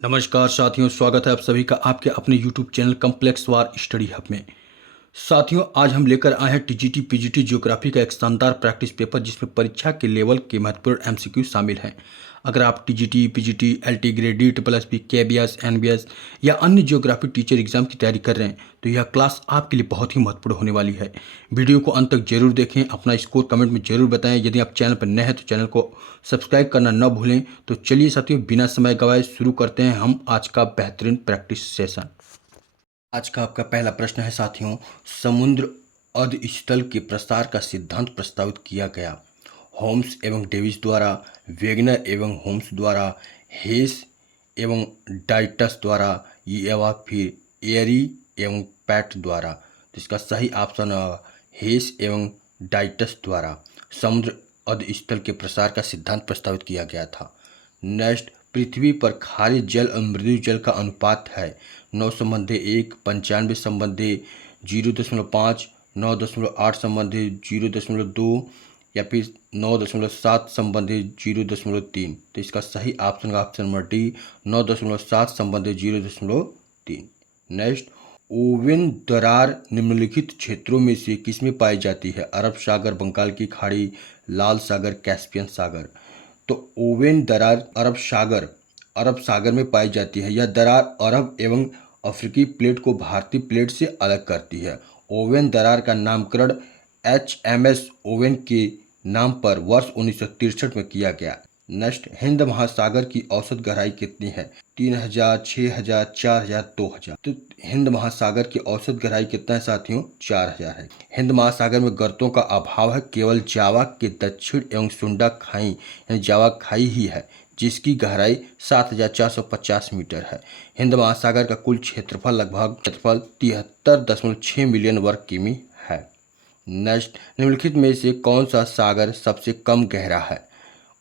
नमस्कार साथियों, स्वागत है आप सभी का आपके अपने YouTube चैनल कॉम्प्लेक्स वार स्टडी हब में। साथियों, आज हम लेकर आए हैं टीजीटी पीजीटी ज्योग्राफी का एक शानदार प्रैक्टिस पेपर जिसमें परीक्षा के लेवल के महत्वपूर्ण एमसीक्यू शामिल हैं। अगर आप TGT PGT LT grade D triple SP KBS NBS या अन्य ज्योग्राफी टीचर एग्जाम की तैयारी कर रहे हैं तो यह क्लास आपके लिए बहुत ही महत्वपूर्ण होने वाली है। वीडियो को अंत तक जरूर देखें, अपना स्कोर कमेंट में जरूर बताएं। यदि आप चैनल पर नए हैं तो चैनल को सब्सक्राइब करना न भूलें। तो चलिए साथियों, बिना समय गवाए शुरू करते हैं हम आज का बेहतरीन प्रैक्टिस सेशन। आज का आपका पहला प्रश्न है साथियों, समुद्र अधस्थल के प्रसार का सिद्धांत प्रस्तावित किया गया। होम्स एवं डेविस द्वारा, वेगनर एवं होम्स द्वारा, हेस एवं डाइटस द्वारा या फिर एरी एवं पैट द्वारा। तो इसका सही ऑप्शन हेस एवं डाइटस द्वारा समुद्र अधस्थल के प्रसार का सिद्धांत प्रस्तावित किया गया था। नेक्स्ट, पृथ्वी पर खारे जल और मृदु जल का अनुपात है 9/1, 95/0.5, 9.8/0.2 या फिर 9.7/0.3। तो इसका सही ऑप्शन का ऑप्शन नंबर डी 9.7/0.3। नेक्स्ट, ओवेन दरार निम्नलिखित क्षेत्रों में से किसमें पाई जाती है? अरब सागर, बंगाल की खाड़ी, लाल सागर, कैस्पियन सागर। तो ओवेन दरार अरब सागर में पाई जाती है। यह दरार अरब एवं अफ्रीकी प्लेट को भारतीय प्लेट से अलग करती है। ओवेन दरार का नामकरण HMS ओवेन के नाम पर वर्ष 1963 में किया गया। नेक्स्ट, हिंद महासागर की औसत गहराई कितनी है? 3000, 6000, 4000, 2000। तो हिंद महासागर की औसत गहराई कितना है साथियों? 4000 है। हिंद महासागर में गर्तों का अभाव है, केवल जावा के दक्षिण एवं सुंडा खाई यानी जावा खाई ही है जिसकी गहराई 7450 मीटर है। हिंद महासागर का कुल क्षेत्रफल लगभग 73.6 मिलियन वर्ग किमी है। नेक्स्ट, निम्नलिखित में से कौन सा सागर सबसे कम गहरा है?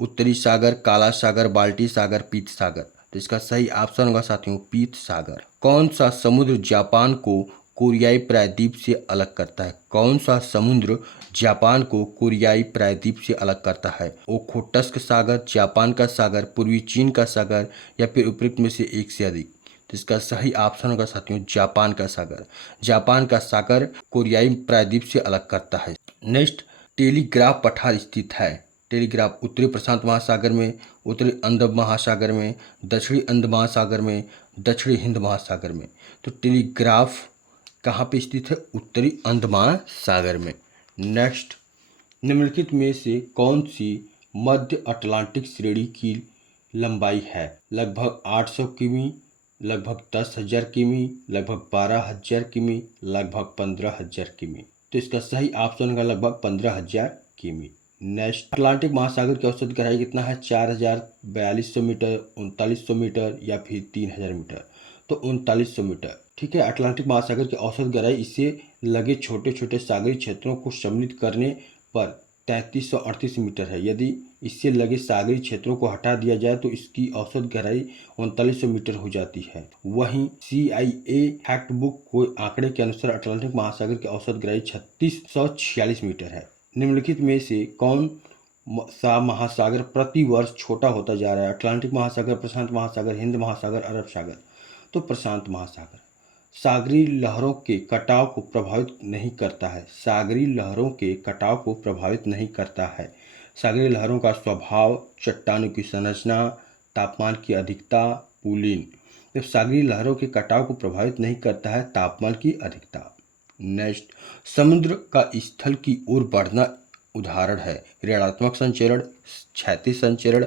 उत्तरी सागर, काला सागर, बाल्टी सागर, पीत सागर। तो इसका सही ऑप्शन होगा साथियों पीत सागर। कौन सा समुद्र जापान को कोरियाई प्रायद्वीप से अलग करता है? कौन सा समुद्र जापान को कोरियाई प्रायद्वीप से अलग करता है? ओखोटस्क सागर, जापान का सागर, पूर्वी चीन का सागर या फिर उपरोक्त में से एक से अधिक। तो इसका सही ऑप्शन होगा साथियों जापान का सागर। जापान का सागर कोरियाई प्रायद्वीप से अलग करता है। नेक्स्ट, टेलीग्राफ पठार स्थित है। टेलीग्राफ उत्तरी प्रशांत महासागर में, उत्तरी अंध महासागर में, दक्षिणी अंध महासागर में, दक्षिणी हिंद महासागर में। तो टेलीग्राफ कहाँ पे स्थित है? उत्तरी अंध महासागर में। नेक्स्ट, निम्नलिखित में से कौन सी मध्य अटलांटिक श्रेणी की लंबाई है? लगभग 800 किमी, लगभग 10,000 किमी, लगभग 12,000 किमी, लगभग 15,000 किमी। तो इसका सही ऑप्शन का लगभग 15,000 किमी। नेक्स्ट, अटलांटिक महासागर की औसत गहराई कितना है? 4,4200 मीटर, 3900 मीटर या फिर 3,000 मीटर। तो 3900 मीटर ठीक है। अटलांटिक महासागर की औसत गहराई इससे लगे छोटे छोटे सागरीय क्षेत्रों को सम्मिलित करने पर 3338 मीटर है। यदि इससे लगे सागरीय क्षेत्रों को हटा दिया जाए तो इसकी औसत गहराई 3900 मीटर हो जाती है। वहीं CIA फैक्ट बुक को आंकड़े के अनुसार अटलांटिक महासागर की औसत गहराई 3646 मीटर है। निम्नलिखित में से कौन सा महासागर प्रति वर्ष छोटा होता जा रहा है? अटलांटिक महासागर, प्रशांत महासागर, हिंद महासागर, अरब सागर। तो प्रशांत महासागर। सागरीय लहरों के कटाव को प्रभावित नहीं करता है। सागरीय लहरों के कटाव को प्रभावित नहीं करता है। सागरीय लहरों का स्वभाव, चट्टानों की संरचना, तापमान की अधिकता, पुलिन। जब सागरीय लहरों के कटाव को प्रभावित नहीं करता है तापमान की अधिकता। नेक्स्ट, समुद्र का स्थल की ओर बढ़ना उदाहरण है ऋणात्मक संचरण, क्षैतिज संचरण,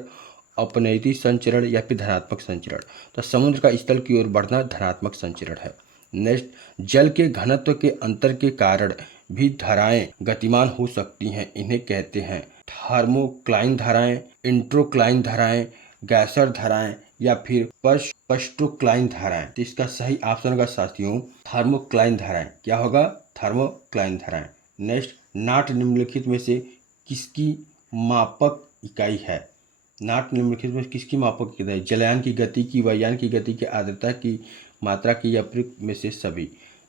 अपनयित संचरण या फिर धनात्मक संचरण। तो समुद्र का स्थल की ओर बढ़ना धनात्मक संचरण है। नेक्स्ट, जल के घनत्व के अंतर के कारण भी धाराएं गतिमान हो सकती हैं। इन्हें कहते हैं थर्मोक्लाइन धाराएं, इंट्रोक्लाइन धाराएं, गैसर धाराएं या फिर पस्टोक्लाइन धाराएं। तो इसका सही ऑप्शन होगा साथियों थर्मोक्लाइन धाराएं। क्या होगा? थर्मोक्लाइन धाराएं। नेक्स्ट, नाट निम्नलिखित में से किसकी मापक इकाई है? नाट निम्नलिखित में किसकी मापक इकाई? जलयान की गति की, वायुयान की गति की, आर्द्रता की, मात्रा की या प्रयुक्त में से सभी।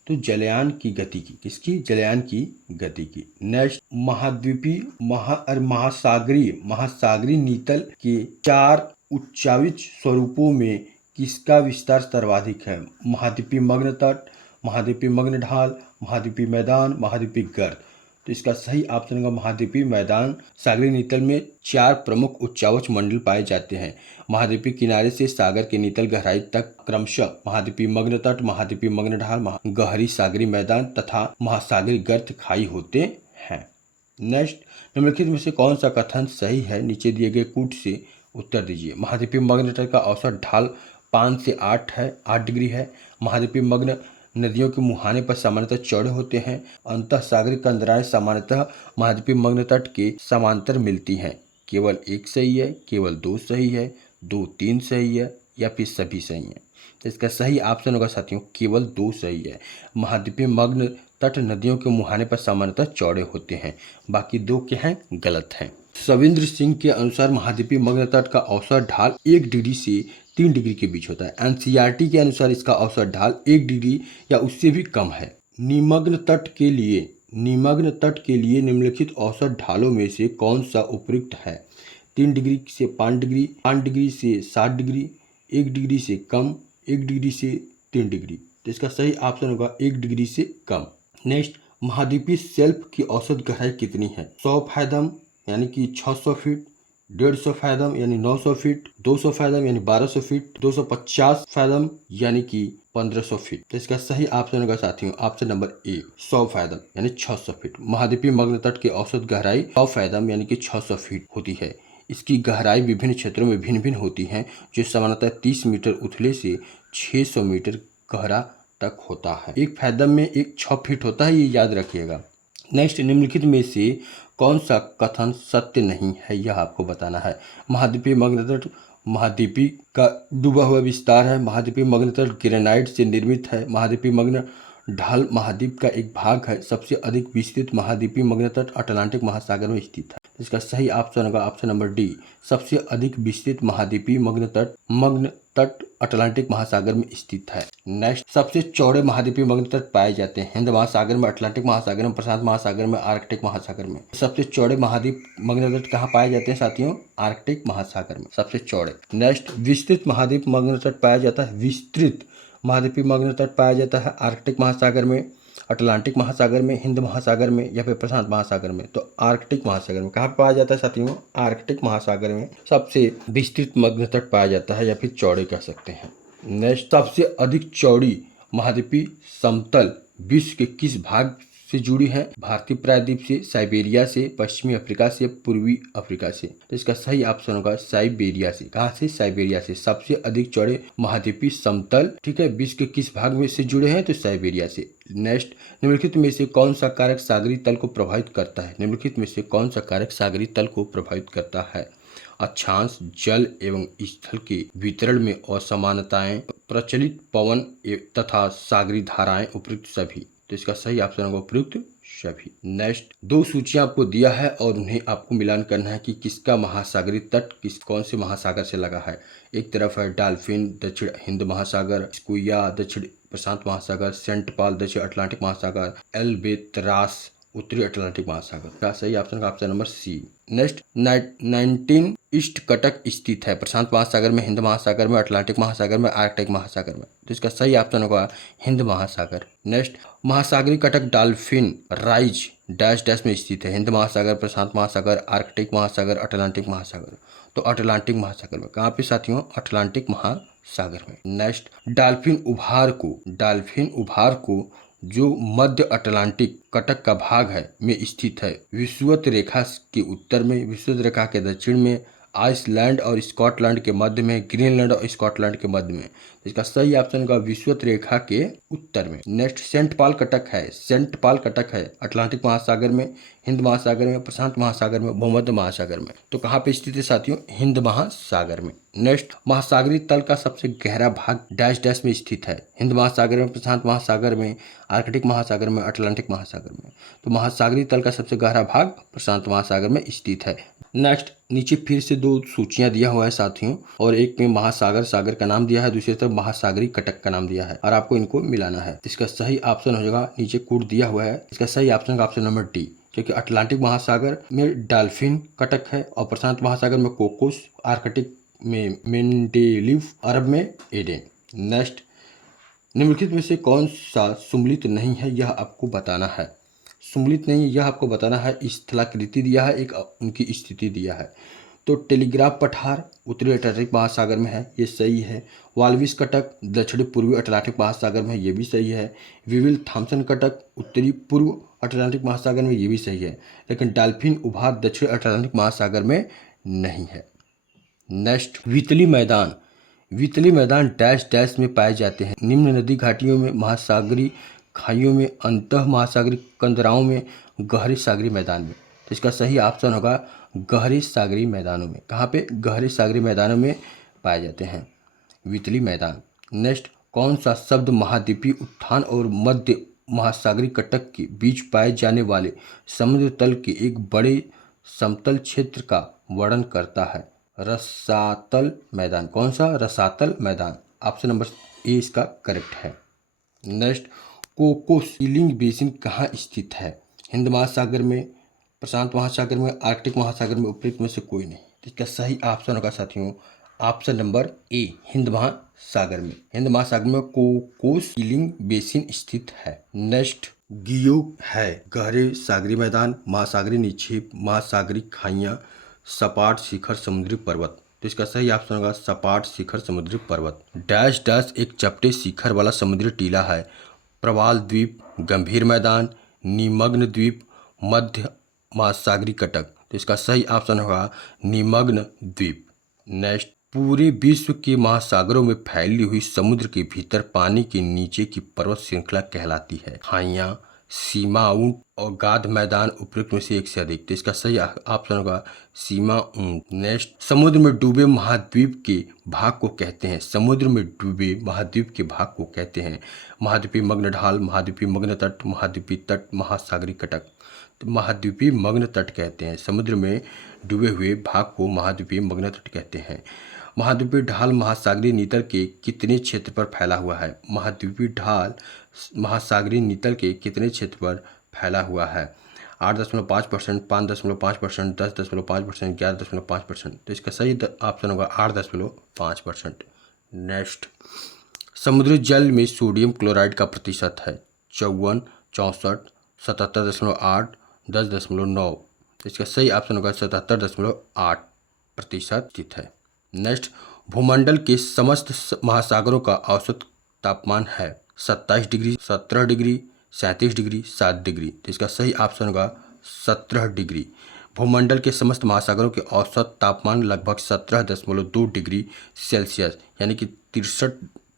तो जलयान की गति की। किसकी? जलयान की गति की। नेक्स्ट, महाद्वीपीय महासागरीय नीतल के 4 उच्चाविच स्वरूपों में किसका विस्तार सर्वाधिक है? महाद्वीपीय मग्न तट, महाद्वीपीय मग्न ढाल, महाद्वीपीय मैदान, महाद्वीपीय गर्त। तो इसका सही ऑप्शन होगा महाद्वीपीय मैदान। सागरीय नितल में 4 प्रमुख उच्चावच मंडल पाए जाते हैं। महाद्वीपीय किनारे से सागर के नितल गहराई तक क्रमशः महाद्वीपीय मग्न तट, महाद्वीपीय मग्न ढाल, गहरी सागरीय मैदान तथा महासागरीय गर्त खाई होते हैं। नेक्स्ट, निम्नलिखित में से कौन सा कथन सही है? नीचे दिए गए कूट से उत्तर दीजिए। महाद्वीपीय मग्न तट का औसत ढाल 5 से 8 डिग्री है। महाद्वीपीय मग्न नदियों के मुहाने पर सामान्यतः चौड़े होते हैं। अंतः सागरीय कंदराएं सामान्यतः महाद्वीपीय मग्न तट के समांतर मिलती हैं। केवल एक सही है, केवल 2 सही है, 2 3 सही है या फिर सभी सही हैं। तो इसका सही ऑप्शन होगा साथियों केवल 2 सही है। महाद्वीपीय मग्न तट नदियों के मुहाने पर सामान्यतः चौड़े होते हैं। बाकी 2 क्या हैं? गलत हैं। सविंद्र सिंह के अनुसार महाद्वीपीय मग्न तट का औसत ढाल 1 डिग्री से 3 डिग्री के बीच होता है। एनसीईआरटी के अनुसार इसका औसत ढाल 1 डिग्री या उससे भी कम है। निमग्न तट के लिए निम्नलिखित औसत ढालों में से कौन सा उपयुक्त है? 3 डिग्री से 5 डिग्री, 5 डिग्री से 7 डिग्री, 1 डिग्री से कम, 1 डिग्री से 3 डिग्री। तो इसका सही ऑप्शन होगा 1 डिग्री से कम। नेक्स्ट, महाद्वीपीय शेल्फ की औसत गहराई कितनी है? 100 फैदम यानी कि 600 फीट, 150 फैदम यानी 900 फीट, 200 फैदम यानी 1200 फीट, 250 फैदम यानी कि 1500 फीट। तो इसका सही ऑप्शन होगा साथियों ऑप्शन नंबर ए 100 फैदम यानी 600 फीट। महाद्वीपीय मग्न तट की औसत गहराई 100 फैदम यानी कि 600 फीट होती है। इसकी गहराई विभिन्न क्षेत्रों में भिन्न भिन्न होती है, जो सामान्यतः 30 मीटर उथले से 600 मीटर गहरा तक होता है। एक फैदम में 6 फीट होता है, ये याद रखिएगा। नेक्स्ट, निम्नलिखित में से कौन सा कथन सत्य नहीं है? यह आपको बताना है। महाद्वीपीय मग्न तट महाद्वीपीय का डूबा हुआ विस्तार है। महाद्वीपीय मग्न तट ग्रेनाइट से निर्मित है। महाद्वीपीय मग्न ढाल महाद्वीप का एक भाग है। सबसे अधिक विस्तृत महाद्वीपीय मग्न तट अटलांटिक महासागर में स्थित है। इसका सही ऑप्शन होगा ऑप्शन नंबर डी, सबसे अधिक विस्तृत महाद्वीपीय मग्न तट अटलांटिक महासागर में स्थित है। नेक्स्ट, सबसे चौड़े महाद्वीपीय मग्न तट पाए जाते हैं हिंद महासागर में, अटलांटिक महासागर में, प्रशांत महासागर में, आर्कटिक महासागर में। सबसे चौड़े महाद्वीप मग्न तट कहाँ पाए जाते हैं साथियों? आर्कटिक महासागर में सबसे चौड़े। नेक्स्ट, विस्तृत महाद्वीप मग्न तट पाया जाता है। विस्तृत महाद्वीपीय मग्न तट पाया जाता है आर्कटिक महासागर में, अटलांटिक महासागर में, हिंद महासागर में या फिर प्रशांत महासागर में। तो आर्कटिक महासागर में कहाँ पाया जाता है साथियों? आर्कटिक महासागर में सबसे विस्तृत मग्न तट पाया जाता है या फिर चौड़े कह सकते हैं। नेक्स्ट, सबसे अधिक चौड़ी महाद्वीपीय समतल विश्व के किस भाग से जुड़ी है? भारतीय प्रायद्वीप से, साइबेरिया से, पश्चिमी अफ्रीका से, पूर्वी अफ्रीका से। तो इसका सही ऑप्शन होगा साइबेरिया से। कहाँ से? साइबेरिया से। सबसे अधिक चौड़े महाद्वीपीय समतल, ठीक है, विश्व के किस भाग में से जुड़े हैं? तो साइबेरिया से। नेक्स्ट, निम्नलिखित में से कौन सा कारक सागरीय तल को प्रभावित करता है? निम्नलिखित में से कौन सा कारक सागरीय तल को प्रभावित करता है? अक्षांश, जल एवं स्थल के वितरण में असमानताएं, प्रचलित पवन तथा सागरीय धाराएं, उपयुक्त सभी। तो इसका सही ऑप्शन होगा उपयुक्त सभी। नेक्स्ट, 2 सूचियां आपको दिया है और उन्हें आपको मिलान करना है कि किसका महासागरीय तट कौन से महासागर से लगा है। एक तरफ है डॉल्फिन दक्षिण हिंद महासागर, स्कुया दक्षिण प्रशांत महासागर, सेंट पॉल दक्षिण अटलांटिक महासागर, एल्बेत्रास उत्तरी अटलांटिक महासागर। का सही ऑप्शन का option number C. Next, 19 east Cuttack स्थित है प्रशांत महासागर में, हिंद महासागर में, अटलांटिक महासागर में, आर्कटिक महासागर में। तो इसका सही ऑप्शन होगा हिंद महासागर। नेक्स्ट, महासागरीय कटक डॉल्फिन राइज डैश डैश में स्थित है। हिंद महासागर, प्रशांत महासागर, आर्कटिक महासागर, अटलांटिक महासागर। तो अटलांटिक महासागर में। कहाँ पे साथियों? अटलांटिक महासागर में। नेक्स्ट, डॉल्फिन उभार को जो मध्य अटलांटिक कटक का भाग है में स्थित है, विषुवत रेखा के उत्तर में, विषुवत रेखा के दक्षिण में, आइसलैंड और स्कॉटलैंड के मध्य में, ग्रीनलैंड और स्कॉटलैंड के मध्य में। इसका सही ऑप्शन होगा विषुवत रेखा के उत्तर में। नेक्स्ट, सेंट पॉल कटक है अटलांटिक महासागर में, हिंद महासागर में, प्रशांत महासागर में, भूमध्य महासागर में। तो कहाँ पे स्थित है साथियों? हिंद महासागर में। नेक्स्ट, महासागरीय तल का सबसे गहरा भाग डैश डैश में स्थित है। हिंद महासागर में, प्रशांत महासागर में, आर्कटिक महासागर में, अटलांटिक महासागर में। तो महासागरीय तल का सबसे गहरा भाग प्रशांत महासागर में स्थित है। नेक्स्ट, नीचे फिर से 2 सूचियां दिया हुआ है साथियों, और एक में महासागर का नाम दिया है, दूसरी तरफ महासागरीय कटक का नाम दिया है, और आपको इनको मिलाना है। इसका सही ऑप्शन हो जाएगा, नीचे कोड दिया हुआ है, इसका सही ऑप्शन का ऑप्शन नंबर डी, क्योंकि अटलांटिक महासागर में डॉल्फिन कटक है और प्रशांत महासागर में कोकोस, आर्कटिक में मेंडेलीव, अरब में एडेन। नेक्स्ट, निम्नलिखित में से कौन सा सुमेलित नहीं है, यह आपको बताना है। सुमेलित नहीं, यह आपको बताना है। स्थलाकृति दिया है, एक उनकी स्थिति दिया है। तो टेलीग्राफ पठार उत्तरी अटलांटिक महासागर में है, ये सही है। वाल्विस कटक दक्षिणी पूर्वी अटलांटिक महासागर में है, ये भी सही है। विविल थॉम्सन कटक उत्तरी पूर्व अटलांटिक महासागर में, ये भी सही है। लेकिन डॉल्फिन उभार दक्षिण अटलांटिक महासागर में नहीं है। नेक्स्ट, वितली मैदान। वितली मैदान डैश डैश में पाए जाते हैं। निम्न नदी घाटियों में, महासागरीय खाइयों में, अंतः महासागरीय कंदराओं में, गहरे सागरीय मैदान में। तो इसका सही ऑप्शन होगा गहरे सागरीय मैदानों में। कहाँ पे? गहरे सागरीय मैदानों में पाए जाते हैं वितली मैदान। नेक्स्ट, कौन सा शब्द महाद्वीपीय उत्थान और मध्य महासागरीय कटक के बीच पाए जाने वाले समुद्र तल के एक बड़े समतल क्षेत्र का वर्णन करता है? रसातल मैदान। कौन सा? रसातल मैदान। ऑप्शन नंबर ए इसका करेक्ट है। नेक्स्ट, कोकोशीलिंग बेसिन कहाँ स्थित है? हिंद महासागर में, प्रशांत महासागर में, आर्कटिक महासागर में, उपयुक्त में से कोई नहीं। तो इसका सही ऑप्शन होगा साथियों ऑप्शन नंबर ए, हिंद महासागर में। हिंद महासागर में कोकोशीलिंग बेसिन स्थित है। नेक्स्ट, गियो है गहरे सागरीय मैदान, महासागरीय निक्षेप, महासागरीय खाइयाँ, सपाट शिखर, समुद्री पर्वत। तो इसका सही ऑप्शन होगा सपाट शिखर, समुद्री पर्वत। डैश डैश एक चपटे शिखर वाला समुद्री टीला है। प्रवाल द्वीप, गंभीर मैदान, निमग्न द्वीप, मध्य महासागरीय कटक। तो इसका सही ऑप्शन होगा निमग्न द्वीप। नेक्स्ट, पूरे विश्व के महासागरों में फैली हुई समुद्र के भीतर पानी के नीचे की पर्वत श्रृंखला कहलाती है? खाइयाँ, सीमा ऊंट और गाद मैदान, उपयुक्त में से एक से अधिक। तो इसका सही ऑप्शन होगा सीमा ऊंट। नेक्स्ट, समुद्र में डूबे महाद्वीप के भाग को कहते हैं? समुद्र में डूबे महाद्वीप के भाग को कहते हैं महाद्वीपीय मग्न ढाल, महाद्वीपीय मग्न तट, महाद्वीपीय तट, महासागरीय कटक। तो महाद्वीपीय मग्न तट कहते हैं। समुद्र में डूबे हुए भाग को महाद्वीपीय मग्न तट कहते हैं। महाद्वीपीय ढाल महासागरीय नितल के कितने क्षेत्र पर फैला हुआ है? महाद्वीपीय ढाल महासागरीय नितल के कितने क्षेत्र पर फैला हुआ है? 8.5%, 5.5%, 10.5%, 11.5%। तो इसका सही ऑप्शन होगा 8.5%। नेक्स्ट, समुद्री जल में सोडियम क्लोराइड का प्रतिशत है 54, 64, 77.8, 10.9। तो इसका सही ऑप्शन होगा 77.8% स्थित है। नेक्स्ट, भूमंडल के समस्त महासागरों का औसत तापमान है 27 डिग्री, 17 डिग्री, 37 डिग्री, 7 डिग्री। तो इसका सही ऑप्शन होगा 17 डिग्री। भूमंडल के समस्त महासागरों के औसत तापमान लगभग 17.2 डिग्री सेल्सियस यानी कि 63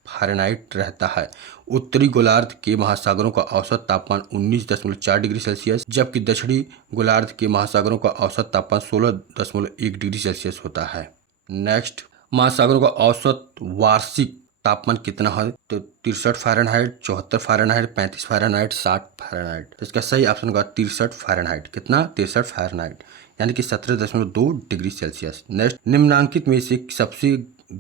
फ़ारेनहाइट रहता है। उत्तरी गोलार्ध के महासागरों का औसत तापमान 19.4 डिग्री सेल्सियस, जबकि दक्षिणी गोलार्ध के महासागरों का औसत तापमान 16.1 डिग्री सेल्सियस होता है। नेक्स्ट, महासागरों का औसत वार्षिक तापमान कितना है? तो 63 फ़ारेनहाइट, 74 फ़ारेनहाइट, 35 फ़ारेनहाइट, 60 फ़ारेनहाइट। तो इसका सही ऑप्शन होगा 63 फ़ारेनहाइट। कितना? 63 फ़ारेनहाइट यानी कि 17.2 डिग्री सेल्सियस। नेक्स्ट, निम्नांकित में से सबसे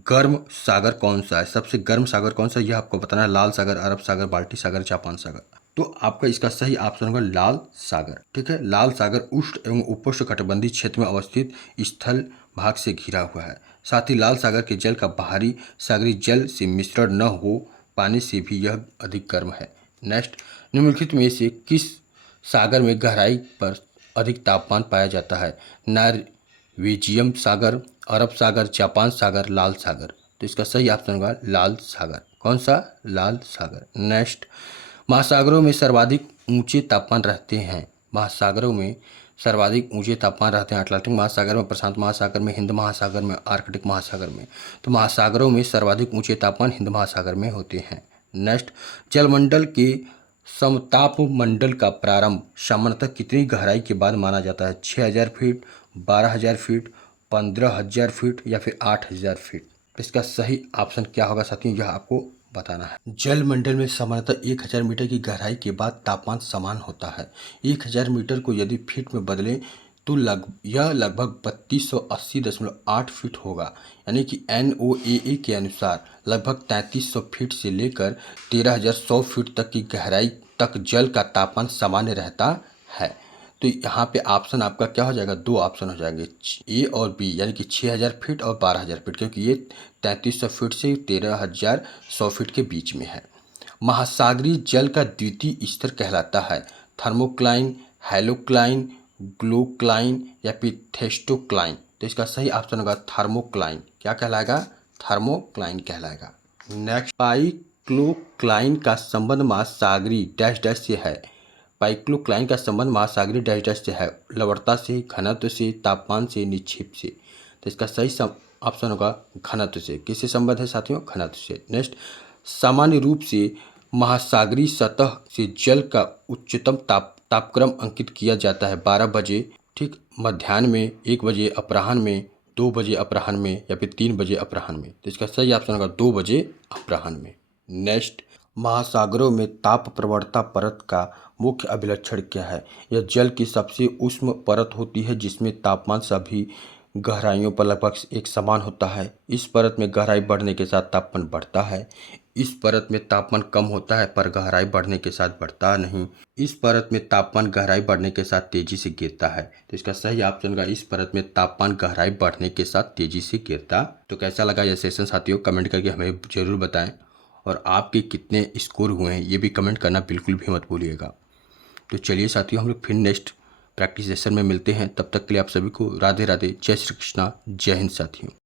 गर्म सागर कौन सा है? सबसे गर्म सागर कौन सा है यह आपको बताना है। लाल सागर, अरब सागर, बाल्टी सागर, जापान सागर। तो आपका इसका सही ऑप्शन होगा लाल सागर। ठीक है, लाल सागर उष्ण एवं उपोष्ण कटिबंधीय क्षेत्र में अवस्थित स्थल भाग से घिरा हुआ है। साथ ही लाल सागर के जल का बाहरी सागरीय जल से मिश्रण न हो पाने से भी यह अधिक गर्म है। नेक्स्ट, निम्नलिखित में से किस सागर में गहराई पर अधिक तापमान पाया जाता है? नॉर्वेजियन सागर, अरब सागर, जापान सागर, लाल सागर। तो इसका सही ऑप्शन होगा लाल सागर। कौन सा? लाल सागर। नेक्स्ट, महासागरों में सर्वाधिक ऊंचे तापमान रहते हैं। महासागरों में सर्वाधिक ऊंचे तापमान रहते हैं अटलांटिक महासागर में, प्रशांत महासागर में, हिंद महासागर में, आर्कटिक महासागर में। तो महासागरों में सर्वाधिक ऊंचे तापमान हिंद महासागर में होते हैं। नेक्स्ट, जलमंडल के समताप मंडल का प्रारंभ सामान्यतः कितनी गहराई के बाद माना जाता है? 6000 फीट, 12000 फीट, 15000 फीट या फिर 8000 फीट। इसका सही ऑप्शन क्या होगा साथियों, यह आपको बताना है। जलमंडल में सामान्यतः 1000 मीटर की गहराई के बाद तापमान समान होता है। 1000 मीटर को यदि फीट में बदलें तो यह लगभग 3280.8 फीट होगा, यानी कि NOAA के अनुसार लगभग 3300 फीट से लेकर 13100 फीट तक की गहराई तक जल का तापमान सामान्य रहता है। तो यहाँ पे ऑप्शन आपका क्या हो जाएगा, 2 ऑप्शन हो जाएंगे, ए और बी, यानी कि 6000 फीट और 12000 फीट, क्योंकि ये 3300 फीट से 13100 फीट के बीच में है। महासागरीय जल का द्वितीय स्तर कहलाता है थर्मोक्लाइन, हैलोक्लाइन, ग्लूक्लाइन या फिर थेस्टोक्लाइन। तो इसका सही ऑप्शन होगा थर्मोक्लाइन। क्या कहलाएगा, थर्मोक्लाइन कहलाएगा। नेक्स्ट, पाइक्लोक्लाइन का संबंध महासागरीय डैश डैश से है। पाइक्लोक्लाइन का संबंध महासागरीय डैश डैश से है, लवणता से, घनत्व से, तापमान से, निक्षेप से। तो इसका सही ऑप्शन होगा घनत्व से। किससे संबंध है साथियों, घनत्व से। नेक्स्ट, सामान्य रूप से महासागरीय सतह से जल का उच्चतम तापक्रम अंकित किया जाता है 12 बजे, ठीक, मध्याह्न में, 1 बजे अपराह्न में, 2 बजे अपराह्न में या फिर 3 बजे अपराह्न में। तो इसका सही ऑप्शन होगा 2 बजे अपराह्न में। नेक्स्ट, महासागरों में ताप प्रवणता परत का मुख्य अभिलक्षण क्या है। यह जल की सबसे उष्ण परत होती है जिसमें तापमान सभी गहराइयों पर लगभग एक समान होता है। इस परत में गहराई बढ़ने के साथ तापमान बढ़ता है। इस परत में तापमान कम होता है पर गहराई बढ़ने के साथ बढ़ता नहीं। इस परत में तापमान गहराई बढ़ने के साथ तेजी से गिरता है। तो इसका सही ऑप्शन होगा इस परत में तापमान गहराई बढ़ने के साथ तेजी से गिरता। तो कैसा लगा यह सेशन साथियों, कमेंट करके हमें जरूर बताएं, और आपके कितने स्कोर हुए हैं ये भी कमेंट करना बिल्कुल भी मत भूलिएगा। तो चलिए साथियों, हम लोग फिर नेक्स्ट प्रैक्टिस सेशन में मिलते हैं। तब तक के लिए आप सभी को राधे राधे, जय श्री कृष्णा, जय हिंद साथियों।